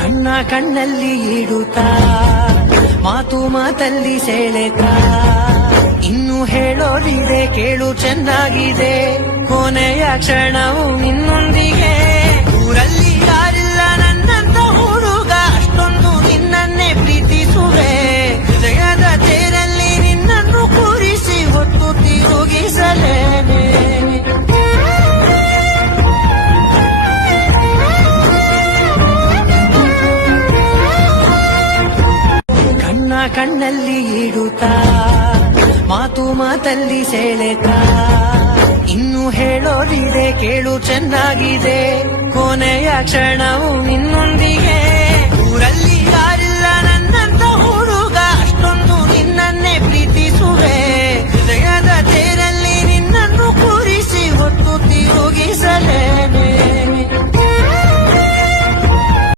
ಕಣ್ಣ ಕಣ್ಣಲ್ಲಿ ಇಡುತ್ತಾ ಮಾತು ಮಾತಲ್ಲಿ ಸೆಳೆತಾ ಇನ್ನು ಹೇಳೋದಿದೆ ಕೇಳು ಚೆನ್ನಾಗಿದೆ ಕೊನೆಯ ಕ್ಷಣವು ನಿನ್ನೊಂದಿಗೆ ಊರಲ್ಲಿ ಯಾರಿಲ್ಲ ನನ್ನಂತ ಹುಡುಗ ಅಷ್ಟೊಂದು ನಿನ್ನನ್ನೇ ಪ್ರೀತಿಸುವೆ ಹೃದಯದ ತೇರಲ್ಲಿ ನಿನ್ನನ್ನು ಕೂರಿಸಿ ಹೊತ್ತು ತಿರುಗಿಸಲೇನೆ ಕಣ್ಣಲ್ಲಿ ಇಡುತ್ತಾ ಮಾತು ಮಾತಲ್ಲಿ ಸೆಳೆತಾ ಇನ್ನು ಹೇಳೋದಿದೆ ಕೇಳು ಚೆನ್ನಾಗಿದೆ ಕೊನೆಯ ಕ್ಷಣವು ನಿನ್ನೊಂದಿಗೆ